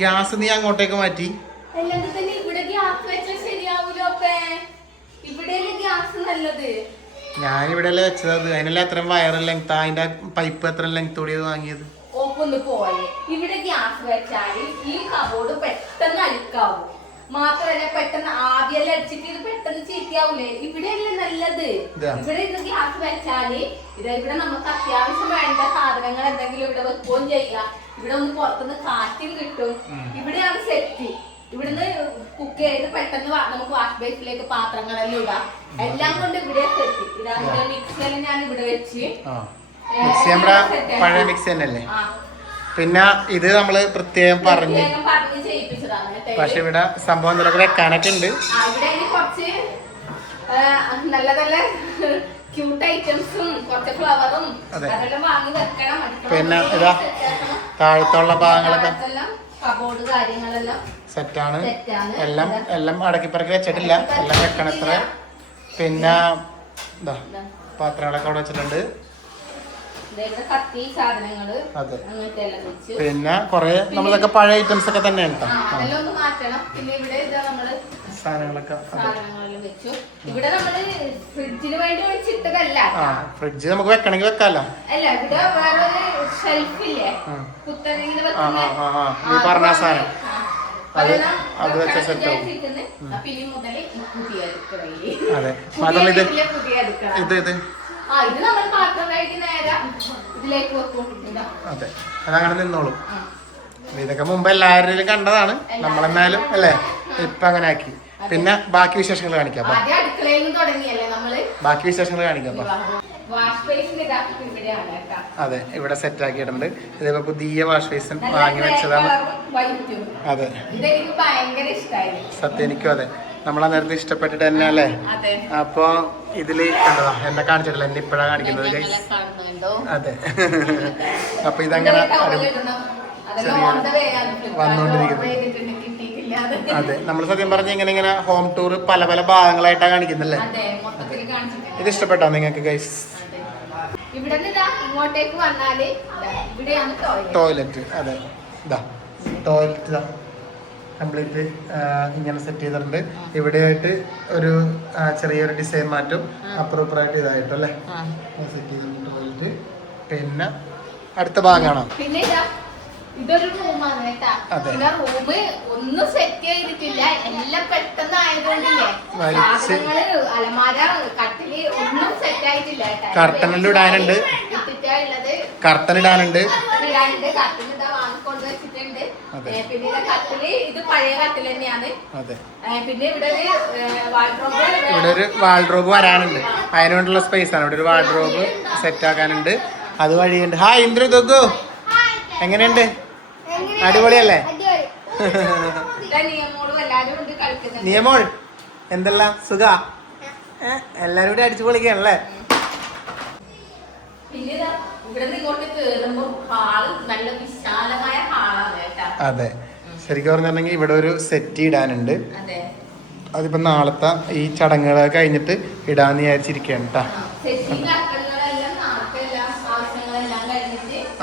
Gas നീ അങ്ങോട്ടേക്ക് മാറ്റി. ഞാൻ ഇവിടെ വെച്ചത് അത്. അതിനല്ലേ അത്രയും വയർ ലെങ്ത്, അതിന്റെ പൈപ്പ് എത്ര ലെങ്ത് കൂടിയത് വാങ്ങിയത്. ഇവിടെ ഗ്യാസ് വെച്ചാല് ഈ കബോർഡ് പെട്ടെന്ന് അഴുക്കാവും. മാത്രല്ല പെട്ടെന്ന് ആവിയെല്ലാം അടിച്ചിട്ട് ഇത് പെട്ടെന്ന് ചീത്തയാവൂലേ. ഇവിടെയല്ലേ നല്ലത്. ഇവിടെ ഇത് ഗ്യാസ് വെച്ചാല് ഇവിടെ നമുക്ക് അത്യാവശ്യം വേണ്ട സാധനങ്ങൾ എന്തെങ്കിലും ഇവിടെ വെക്കുകയും ചെയ്യാം. ഇവിടെ ഒന്ന് പുറത്തുനിന്ന് കാറ്റും കിട്ടും. ഇവിടെയാണ് സെറ്റ്. ഇവിടുന്ന് കുക്ക് ചെയ്ത് പെട്ടെന്ന് നമുക്ക് വാഷ് ബേസിലേക്ക് പാത്രങ്ങളെല്ലാം ഇടാം. എല്ലാം കൊണ്ട് ഇവിടെ സെറ്റ്. ഇതാ മിക്സിയെല്ലാം ഞാൻ ഇവിടെ വെച്ച്. മിക്സി നമ്മുടെ പഴയ മിക്സി തന്നെയല്ലേ. പിന്നെ ഇത് നമ്മള് പ്രത്യേകം പറഞ്ഞ് പക്ഷെ ഇവിടെ സംഭവം എന്തൊക്കെ വെക്കാനൊക്കെ ഉണ്ട്. ഇവിടെ കുറച്ച് നല്ല നല്ല ക്യൂട്ട് ഐറ്റംസും കുറച്ച് ഫ്ലവറും അതെല്ലാം വാങ്ങി വെക്കണം. പിന്നെ ഇതാ താഴത്തുള്ള ഭാഗങ്ങളൊക്കെ കബോർഡ് കാര്യങ്ങളെല്ലാം സെറ്റാണ്. എല്ലാം അടക്കിപ്പറക്കി വെച്ചിട്ടില്ല, എല്ലാം വെക്കണം ഇത്ര. പിന്നെ ഇതാ പാത്രങ്ങളൊക്കെ അവിടെ വെച്ചിട്ടുണ്ട്. പിന്നെ കൊറേ നമ്മളൊക്കെ പഴയ ഐറ്റംസ് ഒക്കെ തന്നെയാണ് സാധനങ്ങളൊക്കെ. ഫ്രിഡ്ജ് നമുക്ക് വെക്കണമെങ്കിൽ വെക്കാലോ. നീ പറഞ്ഞ സാധനം അത് വെച്ച സെറ്റ് ആവും. അതെ മാത്രമല്ല ഇത് അതെ അതങ്ങനെ നിന്നോളും. ഇതൊക്കെ മുമ്പ് എല്ലാവരും കണ്ടതാണ്, നമ്മളെന്നാലും അല്ലേ ഇപ്പൊ അങ്ങനെ ആക്കി. പിന്നെ ബാക്കി വിശേഷങ്ങൾ കാണിക്കാം. ബാക്കി വിശേഷങ്ങൾ കാണിക്കാം. അതെ ഇവിടെ സെറ്റ് ആക്കിയിട്ടുണ്ട്. ഇതിപ്പോ പുതിയ വാഷ് ബേസിൻ വാങ്ങി വെച്ചതാണ്. അതെ സത്യം എനിക്കും അതെ. നമ്മളാ നേരത്തെ ഇഷ്ടപ്പെട്ടിട്ട് തന്നെ അല്ലേ. അപ്പൊ ഇതില് കണ്ടതാ എന്നെ കാണിച്ചിട്ടില്ല, എന്നെ ഇപ്പഴാ കാണിക്കുന്നത്. അതെ അപ്പൊ ഇതങ്ങനെ വന്നോണ്ടിരിക്കുന്നു. അതെ നമ്മൾ സത്യം പറഞ്ഞ ഇങ്ങനെ ഹോം ടൂർ പല പല ഭാഗങ്ങളായിട്ടാ കാണിക്കുന്നല്ലേ. ഇത് ഇഷ്ടപ്പെട്ടോ നിങ്ങൾക്ക് ഗൈസ്? ടോയ്ലറ്റ് അതെ ഇതാ ടോയ്ലറ്റ് ഇതാ കംപ്ലീറ്റ് ഇങ്ങനെ സെറ്റ് ചെയ്തിട്ടുണ്ട്. ഇവിടെയായിട്ട് ഒരു ചെറിയൊരു ഡിസൈൻ മാറ്റും അപ്പുറപ്പുറമായിട്ട് ഇതായിട്ടും അല്ലേ സെറ്റ് ചെയ്തിട്ടുണ്ട് ടോയ്ലറ്റ്. പിന്നെ അടുത്ത ഭാഗം കാണാം. ഇതൊരു റൂമാണ് കേട്ടാ. റൂമ് ഒന്നും സെറ്റ് ചെയ്തിട്ടില്ല, എല്ലാം പെട്ടെന്ന് ആയതുകൊണ്ടില്ലേ സാധനങ്ങള് അലമാര കട്ടില് ഒന്നും സെറ്റ് ആയിട്ടില്ല. കർട്ടനെല്ലാം ഇടാനുണ്ട്, കർട്ടൻ ഇടാനുണ്ട്, കർട്ടൻ ഇതാ വാങ്ങിക്കൊണ്ട് വെച്ചിട്ടുണ്ട്. പിന്നെ കട്ടില് ഇത് പഴയ കട്ടിൽ തന്നെയാണ്. പിന്നെ ഇവിടെ ഒരു വാൾഡ്രോബ് വരാനുണ്ട്, അതിനുവേണ്ടിയുള്ള സ്പേസ് ആണ്. ഇവിടെ ഒരു വാൾഡ്രോബ് സെറ്റ് ആക്കാനുണ്ട്, അത് വഴിയുണ്ട്. ഹായ് ഇന്ദ്രു ദൊഗു, എങ്ങനെയുണ്ട്? അടിപൊളിയല്ലേ? നിയമോൾ എന്തെല്ലാം സുഖ? എല്ലാരും കൂടി അടിച്ചു പൊളിക്കാണല്ലേ? അതെ ശരിക്കും പറഞ്ഞിട്ടുണ്ടെങ്കിൽ ഇവിടെ ഒരു സെറ്റ് ഇടാനുണ്ട്. അതിപ്പോ നാളത്തെ ഈ ചടങ്ങുകളൊക്കെ കഴിഞ്ഞിട്ട് ഇടാന്ന് വിചാരിച്ചിരിക്കുകയാണ് കേട്ടാ.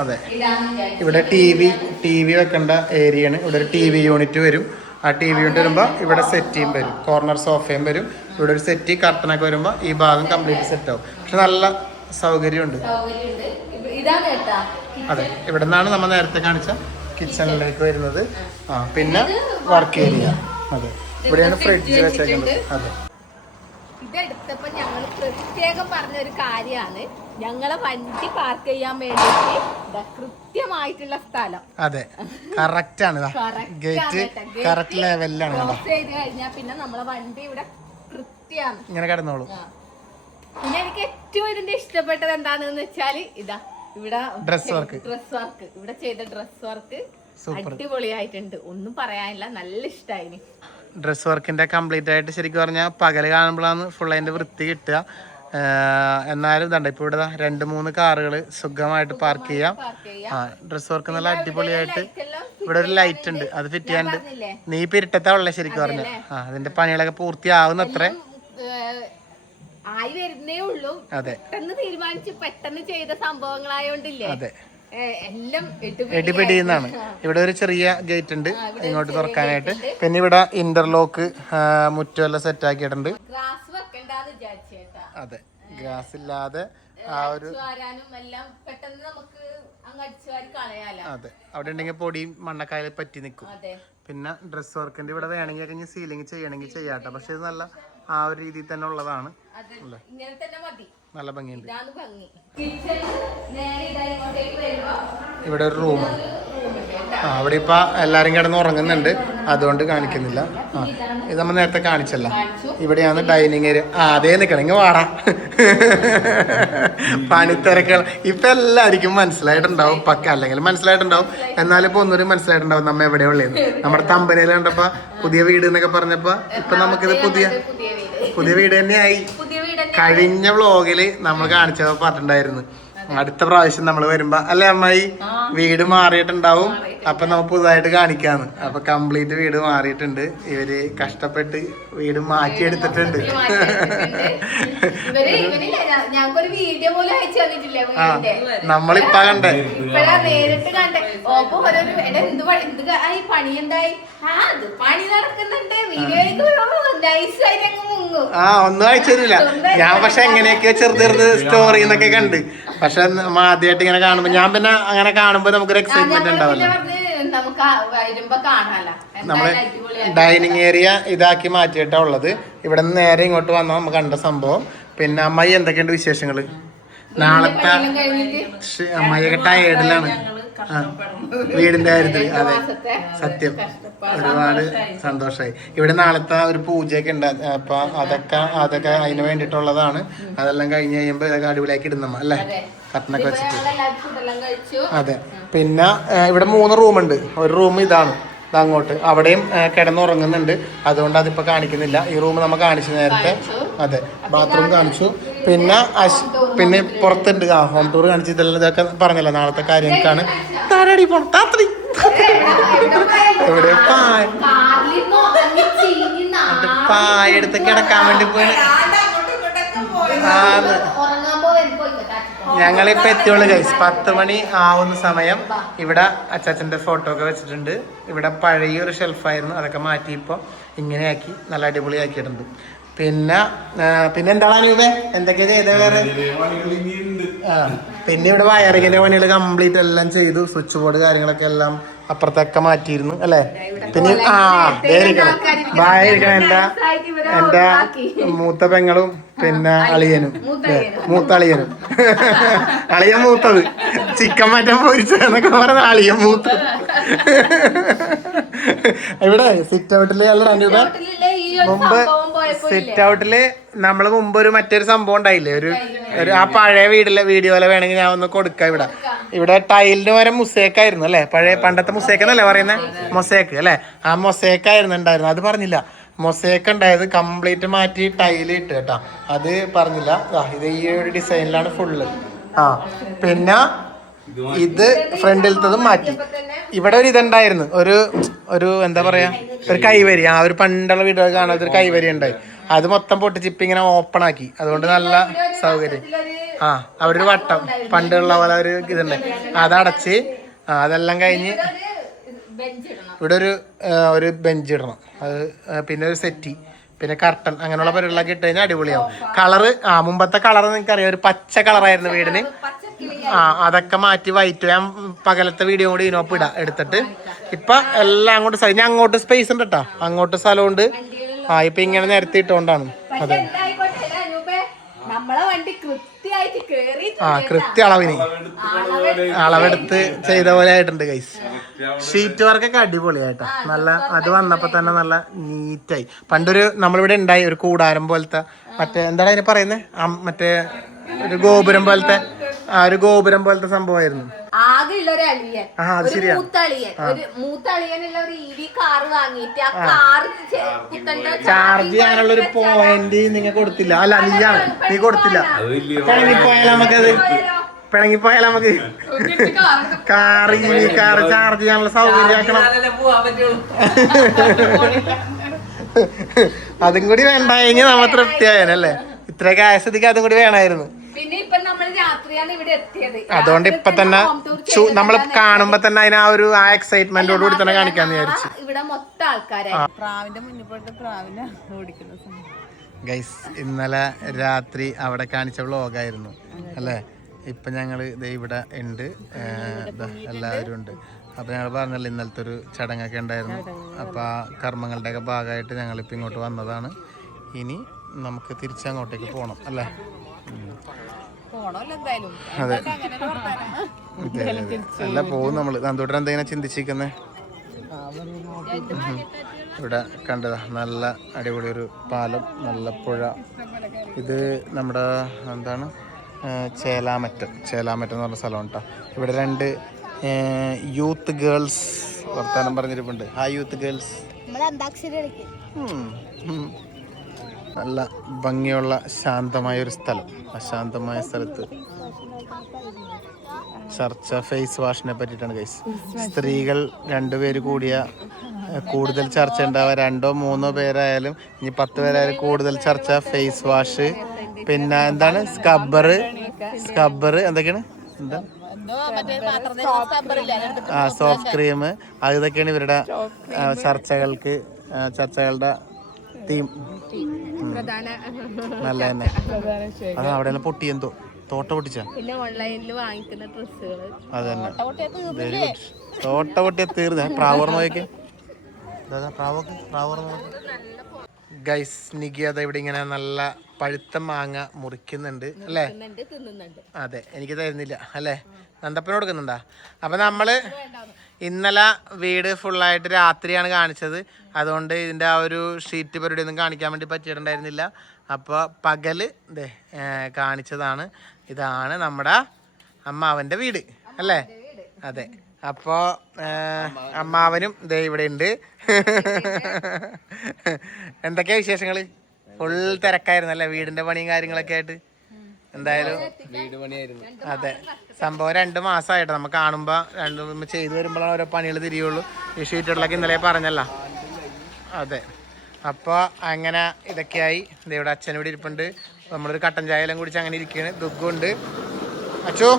അതെ ഇവിടെ ടി വി വെക്കേണ്ട ഏരിയയാണ്. ഇവിടെ ഒരു TV യൂണിറ്റ് വരും. ആ TV യൂണിറ്റ് വരുമ്പോൾ ഇവിടെ സെറ്റിയും വരും, കോർണർ സോഫയും വരും. ഇവിടെ ഒരു സെറ്റ് കർട്ടനൊക്കെ വരുമ്പോൾ ഈ ഭാഗം കംപ്ലീറ്റ് സെറ്റ് ആവും. പക്ഷെ നല്ല സൗകര്യമുണ്ട്. അതെ ഇവിടെ നിന്നാണ് നമ്മൾ നേരത്തെ കാണിച്ച കിച്ചണിലേക്ക് വരുന്നത്. പിന്നെ വർക്ക് ഏരിയ. അതെ ഇവിടെയാണ് ഫ്രിഡ്ജ് വെച്ചേക്കുന്നത്. അതെ ഇതെടുത്തപ്പോ ഞങ്ങൾ പ്രത്യേകം പറഞ്ഞൊരു കാര്യമാണ്, ഞങ്ങളെ വണ്ടി പാർക്ക് ചെയ്യാൻ വേണ്ടിട്ട് കൃത്യമായിട്ടുള്ള സ്ഥലം. അതെ കറക്റ്റ് ആണ്. ഗേറ്റ് കറക്റ്റ് ലെവലിലാണ്. ക്ലോസ് ചെയ്ത് കഴിഞ്ഞാൽ പിന്നെ നമ്മളെ വണ്ടി ഇവിടെ കൃത്യമാണ് ഇങ്ങനെ കിടന്നോളൂ. പിന്നെ എനിക്ക് ഏറ്റവും ഇതിന്റെ ഇഷ്ടപ്പെട്ടത് എന്താണെന്ന് വെച്ചാൽ ഇതാ ഇവിടെ ഡ്രസ് വർക്ക് ഇവിടെ ചെയ്ത ഡ്രസ് വർക്ക് അടിപൊളിയായിട്ടുണ്ട്. ഒന്നും പറയാനില്ല, നല്ല ഇഷ്ടമായി. ഡ്രസ് വർക്കിന്റെ കംപ്ലീറ്റ് ആയിട്ട് ശരിക്കും പറഞ്ഞാൽ പകല് കാണുമ്പോഴാണ് ഫുൾ അതിന്റെ വൃത്തി കിട്ടുക. എന്നാലും ഇതുണ്ട് ഇപ്പൊ ഇവിടെ 2-3 കാറുകൾ സുഖമായിട്ട് പാർക്ക് ചെയ്യാം. ഡ്രസ് വർക്ക് നല്ല അടിപൊളിയായിട്ട്. ഇവിടെ ഒരു ലൈറ്റ് ഉണ്ട്, അത് ഫിറ്റ് ചെയ്യാണ്ട്. നീ പിരിട്ടത്താ ഉള്ളേ ശരിക്കും പറഞ്ഞ. അതിന്റെ പണികളൊക്കെ പൂർത്തിയാവുന്നത്ര ആയി വരുന്നേ ഉള്ളൂ. പെട്ടെന്ന് തീരുമാനിച്ച് പെട്ടെന്ന് ചെയ്ത സംഭവങ്ങളായോണ്ടില്ലേ. എല്ലാം എടിപിടിന്നാണ്. ഇവിടെ ഒരു ചെറിയ ഗേറ്റ് ഉണ്ട് ഇങ്ങോട്ട് തുറക്കാനായിട്ട്. പിന്നെ ഇവിടെ ഇന്റർലോക്ക് മുറ്റമെല്ലാം സെറ്റ് ആക്കിയിട്ടുണ്ട്. ഗ്രാസ് വെക്കണ്ടെന്ന് വിചാരിച്ചേട്ടാ. അതെ, ഗ്രാസ് ഇല്ലാതെ ആ ഒരു എല്ലാം പെട്ടെന്ന് നമുക്ക് അങ്ങ് അടിച്ചുവാരി കളയാലോ. അതെ, അവിടെ ഉണ്ടെങ്കിൽ പൊടിയും മണ്ണക്കായൽ പറ്റി നിൽക്കും. പിന്നെ ഡ്രസ് വർക്കിന്റെ ഇവിടെ വേണമെങ്കിൽ സീലിംഗ് ചെയ്യണമെങ്കിൽ ചെയ്യാട്ടോ. പക്ഷെ ഇത് നല്ല ആ ഒരു രീതിയിൽ തന്നെ ഉള്ളതാണ്. ഇങ്ങനെ തന്നെ മതി, നല്ല ഭംഗിയുണ്ട്. ഇവിടെ ഒരു റൂം, അവിടെ ഇപ്പൊ എല്ലാരും കിടന്ന് ഉറങ്ങുന്നുണ്ട്, അതുകൊണ്ട് കാണിക്കുന്നില്ല. ഇത് നമ്മൾ നേരത്തെ കാണിച്ചല്ല. ഇവിടെയാണ് ഡൈനിങ് ഏരിയ. അതേ നിക്കണെങ്കിൽ വാടാ. പണിത്തിരക്കുകൾ ഇപ്പൊ എല്ലാവർക്കും മനസ്സിലായിട്ടുണ്ടാവും, പക്ക അല്ലെങ്കിൽ മനസ്സിലായിട്ടുണ്ടാവും. എന്നാലും ഇപ്പൊ ഒന്നുകൂടി മനസ്സിലായിട്ടുണ്ടാവും നമ്മ എവിടെയാ ഉള്ളത്. നമ്മുടെ തമ്പനയിൽ കണ്ടപ്പോ പുതിയ വീട് എന്നൊക്കെ പറഞ്ഞപ്പോ ഇപ്പൊ നമുക്കിത് പുതിയ വീട് തന്നെയായി. കഴിഞ്ഞ വ്ളോഗില് നമ്മൾ കാണിച്ചപ്പോ പറഞ്ഞിട്ടുണ്ടായിരുന്നു അടുത്ത പ്രാവശ്യം നമ്മൾ വരുമ്പോ അല്ലെ അമ്മായി വീട് മാറിയിട്ടുണ്ടാവും, അപ്പൊ നമുക്ക് പുതുതായിട്ട് കാണിക്കാന്ന്. അപ്പൊ കംപ്ലീറ്റ് വീട് മാറിയിട്ടുണ്ട്. ഇവര് കഷ്ടപ്പെട്ട് വീട് മാറ്റിയെടുത്തിട്ടുണ്ട്. ഞങ്ങൾക്കൊരു വീഡിയോ പോലും അയച്ചു തന്നിട്ടില്ലേ? നമ്മളിപ്പ കണ്ടേ, നേരിട്ട് കണ്ടേ. ഓപ്പോ പണി എന്തായി? പണി നടക്കുന്നുണ്ട്. വീഡിയോ നൈസായിട്ട് അങ്ങ് മുങ്ങും. ഒന്നും അയച്ചു തരില്ല ഞാൻ. പക്ഷെ എങ്ങനെയൊക്കെ ചെറുത് സ്റ്റോറി എന്നൊക്കെ കണ്ട്, പക്ഷെ ആദ്യമായിട്ട് ഇങ്ങനെ കാണുമ്പോ ഞാൻ പിന്നെ അങ്ങനെ കാണുമ്പോ നമുക്കൊരു എക്സൈറ്റ്മെന്റ് ഉണ്ടാവല്ലോ. നമ്മള് ഡൈനിങ് ഏരിയ ഇതാക്കി മാറ്റിയിട്ടാ ഉള്ളത്. ഇവിടെ നിന്ന് നേരെ ഇങ്ങോട്ട് വന്നാൽ നമുക്ക് കണ്ട സംഭവം. പിന്നെ അമ്മായി എന്തൊക്കെയുണ്ട് വിശേഷങ്ങള്? നാളത്തെ അമ്മായിയൊക്കെ ടയേർഡിലാണ് വീടിന്റെ കാര്യത്തിൽ. അതെ, സത്യം ഒരുപാട് സന്തോഷമായി. ഇവിടെ നാളത്തെ ഒരു പൂജയൊക്കെ ഉണ്ട്. അപ്പൊ അതൊക്കെ അതിന് വേണ്ടിയിട്ടുള്ളതാണ്. അതെല്ലാം കഴിഞ്ഞ് കഴിയുമ്പോ ഇതൊക്കെ അടിപൊളിയാക്കി ഇടുന്നമ്മ അല്ലേ, കട്ടനൊക്കെ വെച്ചിട്ട്. അതെ, പിന്നെ ഇവിടെ 3 റൂമുണ്ട്. ഒരു റൂം ഇതാണ്, അങ്ങോട്ട് അവിടെയും കിടന്നുറങ്ങുന്നുണ്ട്. അതുകൊണ്ട് അതിപ്പോ കാണിക്കുന്നില്ല. ഈ റൂം നമ്മൾ കാണിച്ചു നേരത്തെ. അതെ, ബാത്റൂം കാണിച്ചു. പിന്നെ പുറത്തുണ്ട് ഹോം ടൂർ കാണിച്ചു. ഇതൊക്കെ പറഞ്ഞല്ലോ നാളത്തെ കാര്യങ്ങൾക്കാണ്. ഇവിടെ പായ എടുത്ത് കിടക്കാൻ വേണ്ടി പോയി. ഞങ്ങളിപ്പോ എത്തിയുള്ളൂ ഗൈസ്. 10 മണി ആവുന്ന സമയം. ഇവിടെ അച്ചാച്ചന്റെ ഫോട്ടോ ഒക്കെ വെച്ചിട്ടുണ്ട്. ഇവിടെ പഴയൊരു ഷെൽഫായിരുന്നു, അതൊക്കെ മാറ്റി ഇപ്പൊ ഇങ്ങനെയാക്കി നല്ല അടിപൊളി ആക്കിയിട്ടുണ്ട്. പിന്നെ എന്താണ് അനൂപേ എന്തൊക്കെയാ ചെയ്തേ വേറെ? പിന്നെ ഇവിടെ വയറിങ്ങിന്റെ പണികൾ കംപ്ലീറ്റ് എല്ലാം ചെയ്തു. സ്വിച്ച് ബോർഡ് കാര്യങ്ങളൊക്കെ എല്ലാം അപ്പുറത്തൊക്കെ മാറ്റിയിരുന്നു അല്ലേ. പിന്നെ എന്റെ മൂത്ത പെങ്ങളും പിന്നെ അളിയനും, മൂത്ത അളിയൻ മൂത്തത്. ചിക്കൻ മാറ്റാൻ പൊരിച്ചെന്നൊക്കെ പറഞ്ഞ അളിയൻ മൂത്തത്. ഇവിടെ സിറ്റ് ഔട്ടില് അല്ല മുമ്പ് സിറ്റ് ഔട്ടില് നമ്മള് മുമ്പ് മറ്റൊരു സംഭവം ഉണ്ടായില്ലേ, ഒരു ആ പഴയ വീടിലെ വീഡിയോയിലെ വേണമെങ്കിൽ ഞാൻ ഒന്ന് കൊടുക്കാം. ഇവിടെ ടൈലിന് വരെ മുസേക്കായിരുന്നു അല്ലെ, പണ്ടത്തെ മുസേക്ക് എന്നല്ലേ പറയുന്നത്, മൊസേക്ക് അല്ലെ. ആ മൊസേക്കായിരുന്നു ഉണ്ടായിരുന്നു, അത് പറഞ്ഞില്ല. മൊസേക്ക് ഉണ്ടായത് കംപ്ലീറ്റ് മാറ്റി ടൈല് ഇട്ട് കേട്ടാ, അത് പറഞ്ഞില്ല. ഇത് ഈ ഒരു ഡിസൈനിലാണ് ഫുള്ള്. പിന്നെ ഇത് ഫ്രണ്ടിലത്തതും മാറ്റി. ഇവിടെ ഒരു ഇതുണ്ടായിരുന്നു, ഒരു എന്താ പറയാ, ഒരു കൈവരി. ഒരു പണ്ടുള്ള വീഡിയോ കാണാത്ത ഒരു കൈവരി ഉണ്ടായി. അത് മൊത്തം പൊട്ടിച്ചിപ്പ് ഇങ്ങനെ ഓപ്പൺ ആക്കി. അതുകൊണ്ട് നല്ല സൗകര്യം. അവിടെ ഒരു വട്ടം പണ്ടുള്ള പോലെ ഒരു ഇതുണ്ട്, അതടച്ച് അതെല്ലാം കഴിഞ്ഞ് ഇവിടെ ഒരു ബെഞ്ച് ഇടണം. അത് പിന്നെ ഒരു സെറ്റി, പിന്നെ കർട്ടൻ, അങ്ങനെയുള്ള പരിപാടികളൊക്കെ ഇട്ട് കഴിഞ്ഞാൽ അടിപൊളിയാവും. കളറ് മുമ്പത്തെ കളർ നിങ്ങൾക്കറിയാം, ഒരു പച്ച കളറായിരുന്നു വീടിന്. അതൊക്കെ മാറ്റി വൈറ്റ്. ഞാൻ പകലത്തെ വീഡിയോ കൂടി ഇതിനൊപ്പം എടുത്തിട്ട് ഇപ്പൊ എല്ലാം അങ്ങോട്ട് ഞാൻ അങ്ങോട്ട് സ്പേസ് ഉണ്ട് കേട്ടോ, അങ്ങോട്ട് സ്ഥലമുണ്ട്. ഇപ്പൊ ഇങ്ങനെ നിരത്തി ഇട്ടുകൊണ്ടാണ്. അതെ, കൃത്യ അളവെടുത്ത് ചെയ്ത പോലെ ആയിട്ടുണ്ട് ഗൈസ്. ഷീറ്റ് വർക്കൊക്കെ അടിപൊളിയായിട്ടാ, നല്ല. അത് വന്നപ്പോ തന്നെ നല്ല നീറ്റായി. പണ്ടൊരു നമ്മളിവിടെ ഉണ്ടായി ഒരു കൂടാരം പോലത്തെ, മറ്റേ എന്താണ് അതിന് പറയുന്നത്, മറ്റേ ഒരു ഗോപുരം പോലത്തെ സംഭവമായിരുന്നു. ആകെയുള്ള ഒരു അളിയൻ, മൂത്തളിയനുള്ള ഒരു EV കാർ വാങ്ങിയിട്ട് ആ കാർ ചാർജ് ചെയ്യാനുള്ള ഒരു പോയിന്റ് നിങ്ങൾ കൊടുത്തില്ല. അല്ല, നീ കൊടുത്തില്ല. പിണങ്ങിപ്പോയാൽ നമുക്ക് കാർ ചാർജ് ചെയ്യാനുള്ള സൗകര്യം ആക്കണം. അതും കൂടി വേണ്ടായെങ്കിൽ നമ്മ തൃപ്തിയായല്ലേ. ഇത്രയൊക്കെ ആയസ്ഥിതിക്ക് അതും കൂടി വേണമായിരുന്നു. പിന്നെ ഇപ്പൊ നമ്മൾ രാത്രിയാണ് അങ്ങനെയാണ് ഇവിടെ എത്തിയത്. അതുകൊണ്ട് ഇപ്പൊ തന്നെ നമ്മൾ കാണുമ്പോ തന്നെ അതിന് ആ എക്സൈറ്റ്മെന്റോട് കൂടി തന്നെ കാണിക്കാന്ന് വിചാരിച്ചു. ഇവിടെ മൊത്തം ആൾക്കാരായി. പ്രാവിന്റെ മുന്നിൽ പോയിട്ട് പ്രാവിനെ ഓടിക്കുന്ന ഗൈസ് ഇന്നലെ രാത്രി അവിടെ കാണിച്ച വ്ളോഗായിരുന്നു അല്ലേ. ഇപ്പൊ ഞങ്ങള് ഇവിടെ ഉണ്ട്, എല്ലാവരും ഉണ്ട്. അപ്പൊ ഞങ്ങൾ പറഞ്ഞല്ലോ ഇന്നലത്തെ ഒരു ചടങ്ങൊക്കെ ഉണ്ടായിരുന്നു. അപ്പൊ ആ കർമ്മങ്ങളുടെയൊക്കെ ഭാഗമായിട്ട് ഞങ്ങളിപ്പോ ഇങ്ങോട്ട് വന്നതാണ്. ഇനി നമുക്ക് തിരിച്ചങ്ങോട്ടേക്ക് പോകണം അല്ലേ. അതെ അല്ല പോകും നമ്മള്. നന്ദൂട്ടൻ എന്തെങ്കിലും ചിന്തിച്ചിരിക്കുന്നേ? ഇവിടെ കണ്ടതാ നല്ല അടിപൊളി ഒരു പാലം, നല്ല പുഴ. ഇത് നമ്മുടെ എന്താണ് ചേലാമറ്റം എന്ന് പറഞ്ഞ സ്ഥലം കേട്ടോ. ഇവിടെ 2 യൂത്ത് ഗേൾസ് വർത്താനം പറഞ്ഞിരിപ്പുണ്ട്. Hi youth girls. നല്ല ഭംഗിയുള്ള ശാന്തമായ ഒരു സ്ഥലം. അശാന്തമായ സ്ഥലത്ത് ചർച്ച ഫേസ് വാഷിനെ പറ്റിയിട്ടാണ് ഗൈസ്. സ്ത്രീകൾ 2 പേര് കൂടിയ കൂടുതൽ ചർച്ച ഉണ്ടാവുക. 2 or 3 പേരായാലും ഇനി 10 പേരായാലും കൂടുതൽ ചർച്ച ഫേസ് വാഷ്, പിന്നെ എന്താണ് സ്ക്രബ്ബർ എന്തൊക്കെയാണ്, എന്താ സോഫ്റ്റ് ക്രീം, ഇതൊക്കെയാണ് ഇവരുടെ ചർച്ചകളുടെ തീം. നല്ല തന്നെ. അത് അവിടെ എല്ലാം പൊട്ടി, എന്തോ തോട്ട പൊട്ടിച്ച. പിന്നെ ഓൺലൈനിൽ വാങ്ങിക്കുന്ന ഡ്രസ്സുകൾ അതന്നെ തോട്ട പൊട്ടിയ തീർന്ന പ്രാവർന്ന് നോക്കി. ഗൈസ് നികി അത ഇവിടെ ഇങ്ങനെ നല്ല പഴുത്ത മാങ്ങ മുറിക്കുന്നുണ്ട് അല്ലേ. അതെ, എനിക്ക് തരുന്നില്ല അല്ലേ, നന്ദപ്പന കൊടുക്കുന്നുണ്ടാ. അപ്പൊ നമ്മള് ഇന്നലെ വീട് ഫുള്ളായിട്ട് രാത്രിയാണ് കാണിച്ചത്. അതുകൊണ്ട് ഇതിന്റെ ആ ഒരു ഷീറ്റ് പരിപാടി ഒന്നും കാണിക്കാൻ വേണ്ടി പറ്റിയിട്ടുണ്ടായിരുന്നില്ല. അപ്പോൾ പകല് കാണിച്ചതാണ്. ഇതാണ് നമ്മുടെ അമ്മാവന്റെ വീട് അല്ലേ. അതെ, അപ്പോൾ അമ്മാവനും ദേ ഇവിടെ ഉണ്ട്. എന്തൊക്കെയാ വിശേഷങ്ങള്? ഫുൾ തിരക്കായിരുന്നു അല്ലേ, വീടിന്റെ പണിയും കാര്യങ്ങളൊക്കെ ആയിട്ട്. എന്തായാലും അതെ, സംഭവം 2 മാസമായിട്ട് നമ്മൾ കാണുമ്പോൾ ചെയ്തു വരുമ്പോഴാണ് ഓരോ പണികൾ തിരിയുള്ളൂ. ഈ ഷീറ്റുകളിലൊക്കെ ഇന്നലെ പറഞ്ഞല്ല. അതെ, അപ്പോൾ അങ്ങനെ ഇതൊക്കെയായി. ഇവിടെ അച്ഛൻ ഇവിടെ ഇരിപ്പുണ്ട്. നമ്മളൊരു കട്ടൻ ചായ എല്ലാം കുടിച്ച് അങ്ങനെ ഇരിക്കുകയാണ്. ദുഃഖമുണ്ട്. അച്ചോ,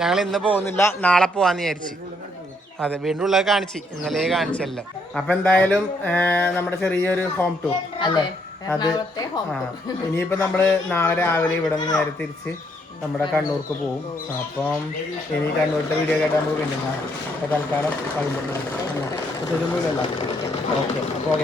ഞങ്ങൾ ഇന്ന് പോകുന്നില്ല, നാളെ പോവാന്ന് വിചാരിച്ച്. അതെ, വീണ്ടും ഉള്ളത് കാണിച്ച്, ഇന്നലെ കാണിച്ചല്ലോ. അപ്പൊ എന്തായാലും നമ്മുടെ ചെറിയൊരു ഹോം ടൂർ അല്ലേ അത്. ഇനിയിപ്പോ നമ്മള് നാളെ രാവിലെ ഇവിടെ നിന്ന് നേരെ തിരിച്ച് നമ്മുടെ കണ്ണൂർക്ക് പോകും. അപ്പം ഇനി കണ്ണൂരിന്റെ വീഡിയോ കേട്ടാൽ നമുക്ക് പിന്നെ തൽക്കാലം കഴിയുമ്പോൾ ഓക്കെ. അപ്പോൾ